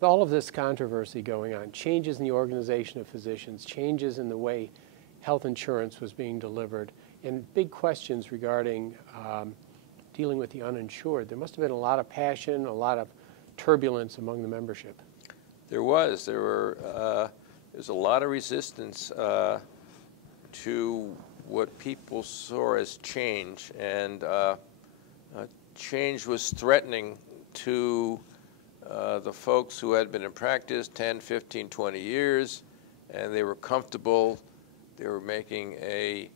All of this controversy going on, changes in the organization of physicians, changes in the way health insurance was being delivered, and big questions regarding dealing with the uninsured, there must have been a lot of passion, a lot of turbulence among the membership. There was. There's a lot of resistance to what people saw as change, and change was threatening to the folks who had been in practice 10, 15, 20 years, and they were comfortable. They were making a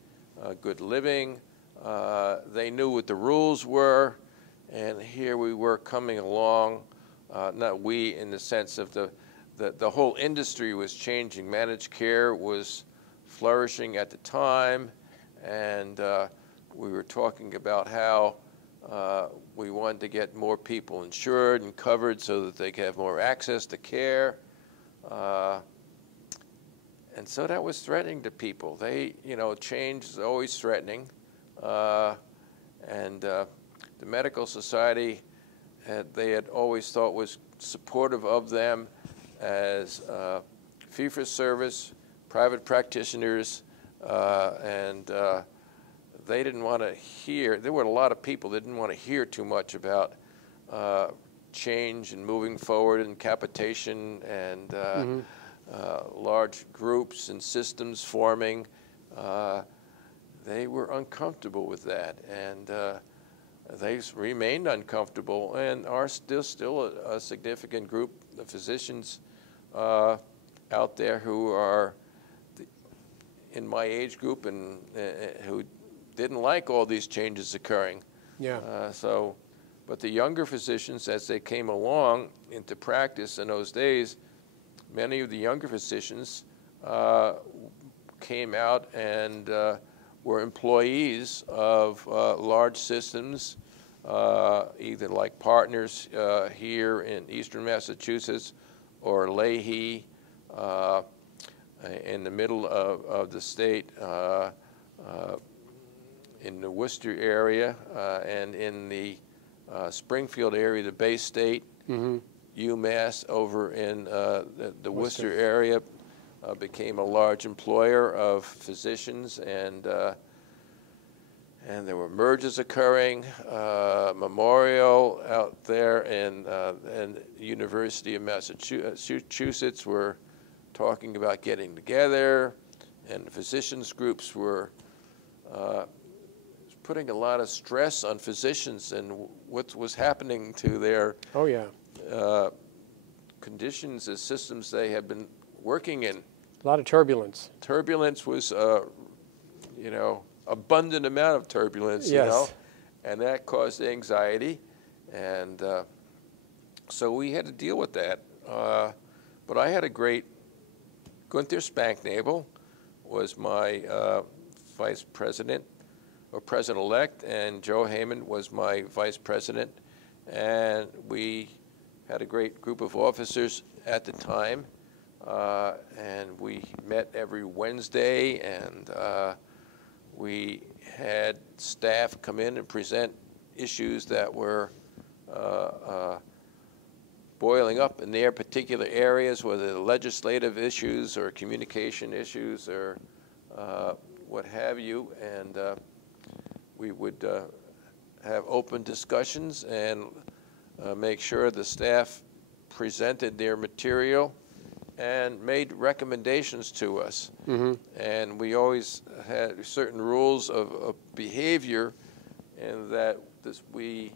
good living. They knew what the rules were, and here we were coming along, not we in the sense of the whole industry was changing. Managed care was flourishing at the time, and we were talking about how we wanted to get more people insured and covered so that they could have more access to care. And so that was threatening to people. Change is always threatening. And the medical society, they had always thought was supportive of them as fee-for-service, private practitioners, and they didn't want to hear, there were a lot of people that didn't want to hear too much about change and moving forward and capitation and large groups and systems forming. They were uncomfortable with that, and they remained uncomfortable and are still a significant group of physicians out there who are in my age group and who didn't like all these changes occurring. Yeah. But the younger physicians, as they came along into practice in those days, many of the younger physicians came out and were employees of large systems, either like Partners here in eastern Massachusetts or Leahy in the middle of the state, in the Worcester area, and in the Springfield area, the Bay State, UMass over in the Worcester area became a large employer of physicians, and there were mergers occurring. Memorial out there and University of Massachusetts were talking about getting together, and physicians groups were putting a lot of stress on physicians and what was happening to their conditions as systems they had been working in. A lot of turbulence. Turbulence was, abundant amount of turbulence, yes. And that caused anxiety, and so we had to deal with that. But I had a great, Gunther Spanknebel was my vice president, or president-elect, and Joe Heyman was my vice president, and we had a great group of officers at the time, and we met every Wednesday, and we had staff come in and present issues that were boiling up in their particular areas, whether legislative issues or communication issues or what have you, and we would have open discussions and make sure the staff presented their material and made recommendations to us. And we always had certain rules of behavior, and that we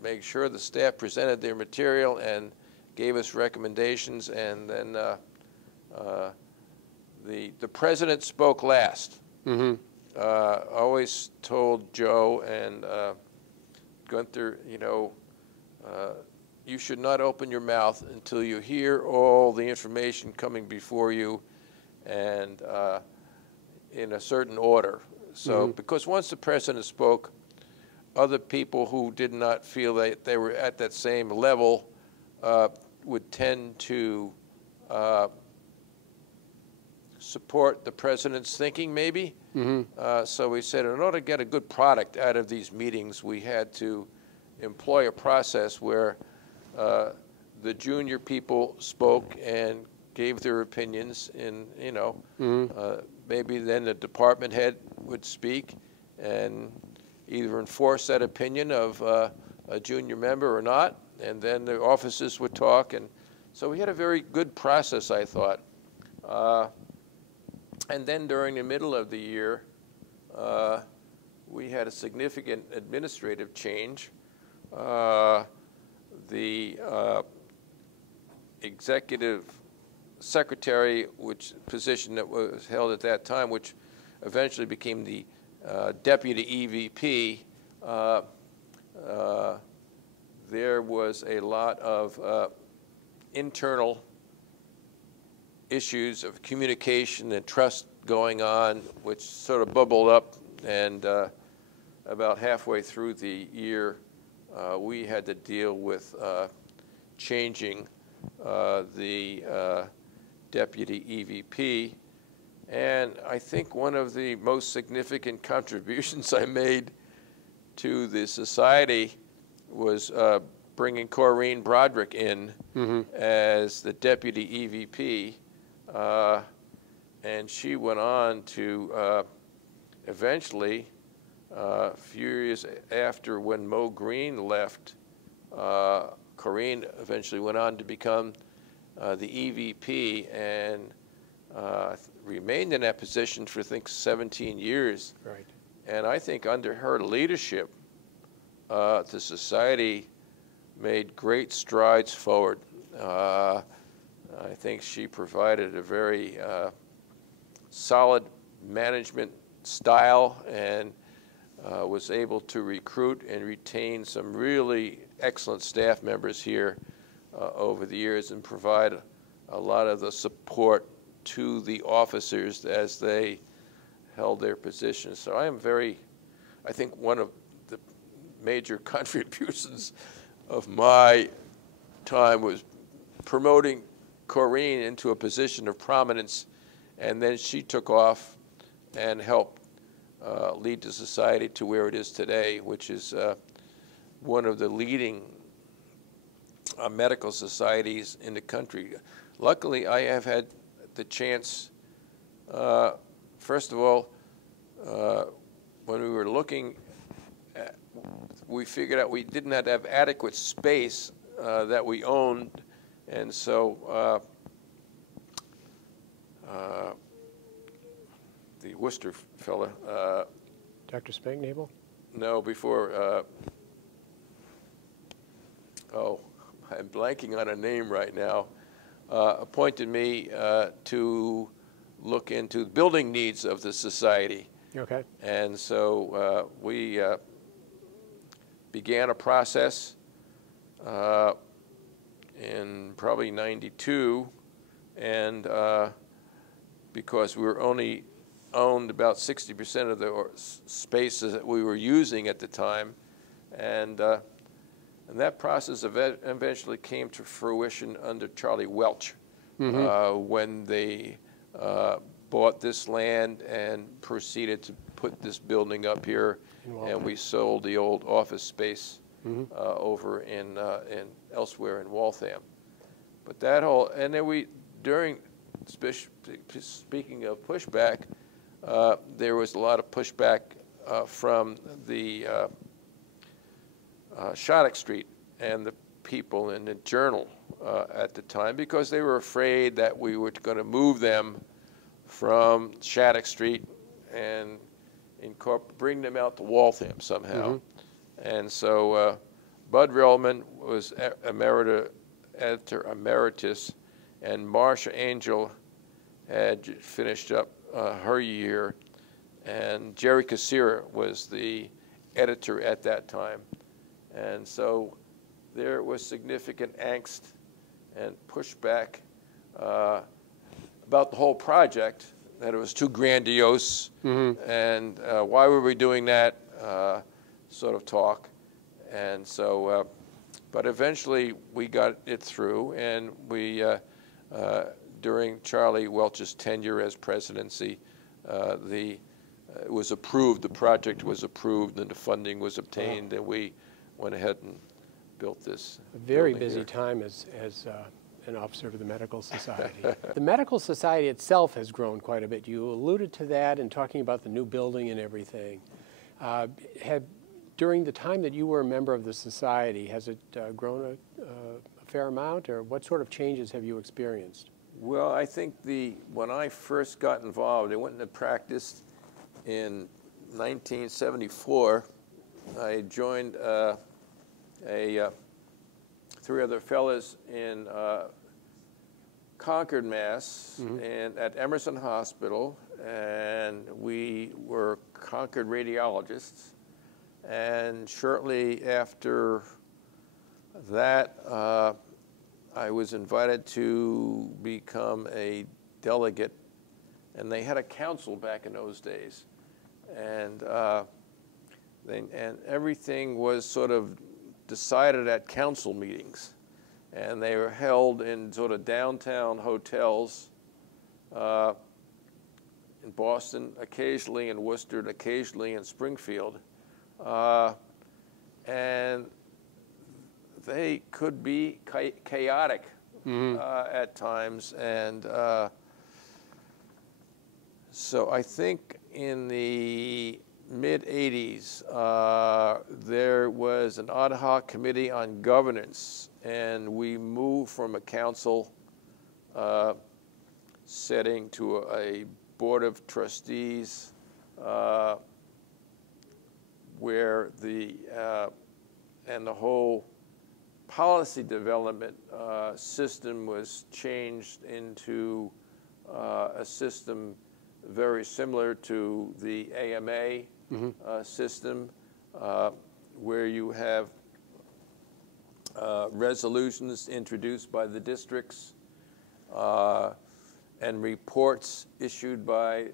make sure the staff presented their material and gave us recommendations, and then the president spoke last. Always told Joe and Gunther, you should not open your mouth until you hear all the information coming before you, and in a certain order. So, because once the president spoke, other people who did not feel that they were at that same level would tend to support the president's thinking, maybe. So we said, in order to get a good product out of these meetings, we had to employ a process where the junior people spoke and gave their opinions, and maybe then the department head would speak and either enforce that opinion of a junior member or not, and then the officers would talk, and so we had a very good process, I thought. And then during the middle of the year, we had a significant administrative change. The executive secretary, which position that was held at that time, which eventually became the deputy EVP, there was a lot of internal issues of communication and trust going on, which sort of bubbled up, and about halfway through the year, we had to deal with changing the deputy EVP. And I think one of the most significant contributions I made to the society was bringing Corrine Broderick in as the deputy EVP. And she went on to eventually, a few years after when Mo Green left, Corrine eventually went on to become the EVP and remained in that position for, I think, 17 years. Right. And I think under her leadership, the society made great strides forward. I think she provided a very solid management style and was able to recruit and retain some really excellent staff members here over the years and provide a lot of the support to the officers as they held their positions. So I think one of the major contributions of my time was promoting Corrine into a position of prominence, and then she took off and helped lead the society to where it is today, which is one of the leading medical societies in the country. Luckily, I have had the chance, first of all, when we were looking at, we figured out we didn't have to have adequate space that we owned, and so the Worcester fella. Dr. Spanknebel? No, before, I'm blanking on a name right now, appointed me to look into the building needs of the society. Okay. And so we began a process in probably '92, and because we were only owned about 60% of the spaces that we were using at the time, and that process eventually came to fruition under Charlie Welch when they bought this land and proceeded to put this building up here, and we sold the old office space over in elsewhere in Waltham. But that whole, and then speaking of pushback, there was a lot of pushback from the Shattuck Street and the people in the Journal at the time, because they were afraid that we were going to move them from Shattuck Street and bring them out to Waltham somehow. And so Bud Relman was editor emeritus, and Marcia Angel had finished up her year, and Jerry Cassira was the editor at that time. And so there was significant angst and pushback about the whole project, that it was too grandiose, and why were we doing that sort of talk. And so, but eventually we got it through, and we, during Charlie Welch's tenure as presidency, it was approved, the project was approved, and the funding was obtained, and we went ahead and built this. A very building busy here. time as an officer of the Medical Society. The Medical Society itself has grown quite a bit. You alluded to that in talking about the new building and everything. During the time that you were a member of the society, has it grown a fair amount, or what sort of changes have you experienced? Well, I think when I first got involved, I went into practice in 1974. I joined three other fellas in Concord, Mass, and at Emerson Hospital, and we were Concord radiologists. And shortly after that, I was invited to become a delegate, and they had a council back in those days, and everything was sort of decided at council meetings, and they were held in sort of downtown hotels in Boston, occasionally in Worcester, and occasionally in Springfield, and they could be chaotic at times, and so I think in the mid-'80s, there was an ad hoc committee on governance, and we moved from a council setting to a board of trustees where the whole policy development system was changed into a system very similar to the AMA system, where you have resolutions introduced by the districts and reports issued by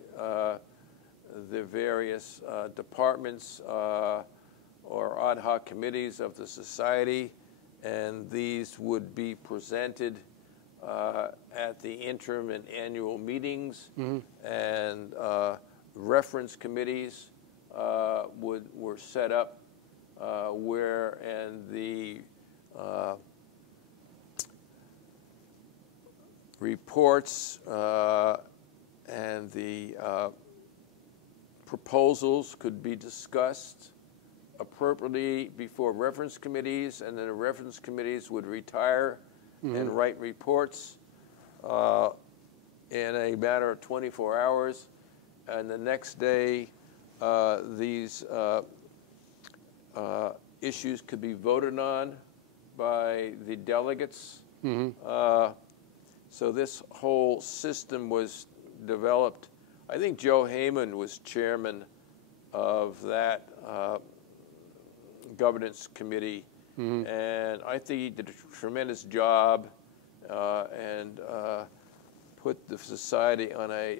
the various departments or ad hoc committees of the society, and these would be presented at the interim and annual meetings, and reference committees were set up and the reports and the proposals could be discussed appropriately before reference committees, and then the reference committees would retire and write reports in a matter of 24 hours. And the next day, these issues could be voted on by the delegates. So this whole system was developed. I think Joe Houten was chairman of that governance committee, and I think he did a tremendous job and put the society on a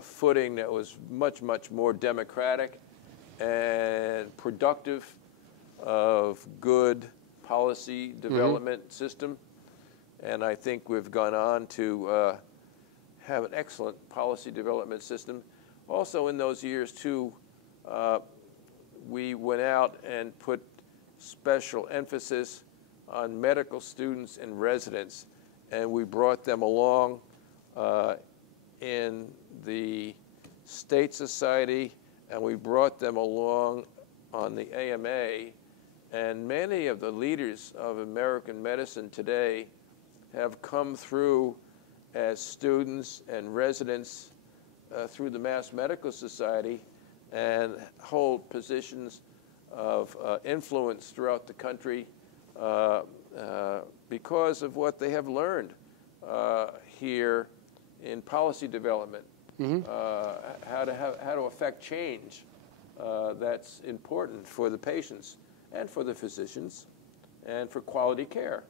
footing that was much, much more democratic and productive of good policy development system. And I think we've gone on to have an excellent policy development system. Also in those years, too, we went out and put special emphasis on medical students and residents, and we brought them along in the State Society, and we brought them along on the AMA, and many of the leaders of American medicine today have come through as students and residents through the Mass Medical Society and hold positions of influence throughout the country because of what they have learned here in policy development, how to affect change that's important for the patients and for the physicians and for quality care.